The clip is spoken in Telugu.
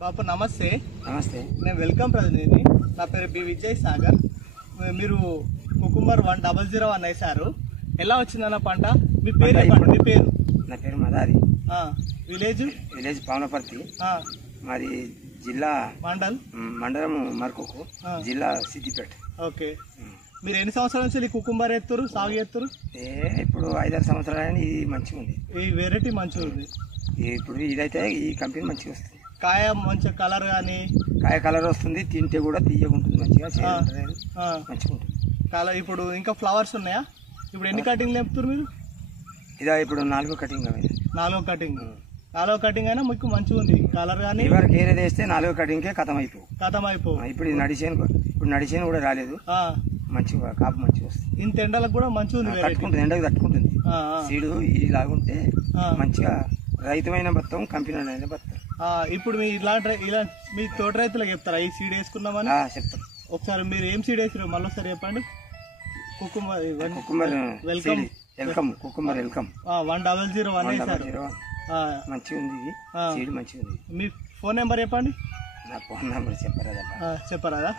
బాపు నమస్తే. నమస్తే, నేను వెల్కమ్ ప్రతినిధిని. నా పేరు బి విజయ్ సాగర్. మీరు కుకుంబర్ 1001 వేశారు. ఎలా వచ్చిందన్న పంట? మీ పేరు చెప్పండి. మీ పేరు? నా పేరు మదారి. విలేజ్ పవనపర్తి, మాది జిల్లా మండలం మరకుకు, జిల్లా సిద్దిపేట. ఓకే, మీరు ఎన్ని సంవత్సరాల నుంచి కుకుంబర్ ఎత్తురు సాగు చేస్తారు? ఇప్పుడు 5-6 సంవత్సరాలు. ఇది మంచిగా ఉంది, ఈ వెరైటీ మంచిగా ఉంది. ఇప్పుడు ఇదైతే ఈ కంపెనీ మంచిగా వస్తుంది. కాయ మంచి కలర్ కానీ కాయ కలర్ వస్తుంది, తింటే కూడా తీయగా ఉంటుంది, మంచిగా మంచిగా ఉంటుంది కలర్. ఇప్పుడు ఇంకా ఫ్లవర్స్ ఉన్నాయా? ఇప్పుడు ఎన్ని కటింగ్ లేపుతారు మీరు? ఇదా ఇప్పుడు 4వ కటింగ్. 4వ కటింగ్. 4వ కటింగ్ అయినా మీకు మంచిగా ఉంది కలర్ కానీ. ఎవరికి ఏరేది వేస్తే 4వ కటింగ్కే ఖతం అయిపో. ఇప్పుడు ఇది నడిచేను కూడా రాలేదు, మంచిగా కాపు మంచిగా వస్తుంది. ఇంత ఎండలకు కూడా మంచిగా ఉంది, తట్టుకుంటుంది, ఎండకు తట్టుకుంటుంది. సీడు ఇలాగుంటే మంచిగా రైతుమైన బతాం, కంపెనీ అయినా బతాం. ఇప్పుడు మీ ఇలాంటి మీ తోట రైతులకు చెప్తారా ఈ సీడ్ వేసుకున్నామని? చెప్తారు. ఒకసారి మీరు ఏం సీడ్ వేసారు మళ్ళీ ఒకసారి చెప్పండి. కుకుంబర్ వెల్కమ్ కుకుంబర్ వెల్కమ్ 1001 వేసారు. మంచిగా ఉంది, ఇది సీడ్ మంచిగా ఉంది. మీ ఫోన్ నెంబర్ చెప్పండి. నా ఫోన్ నెంబర్ చెప్పరాదా?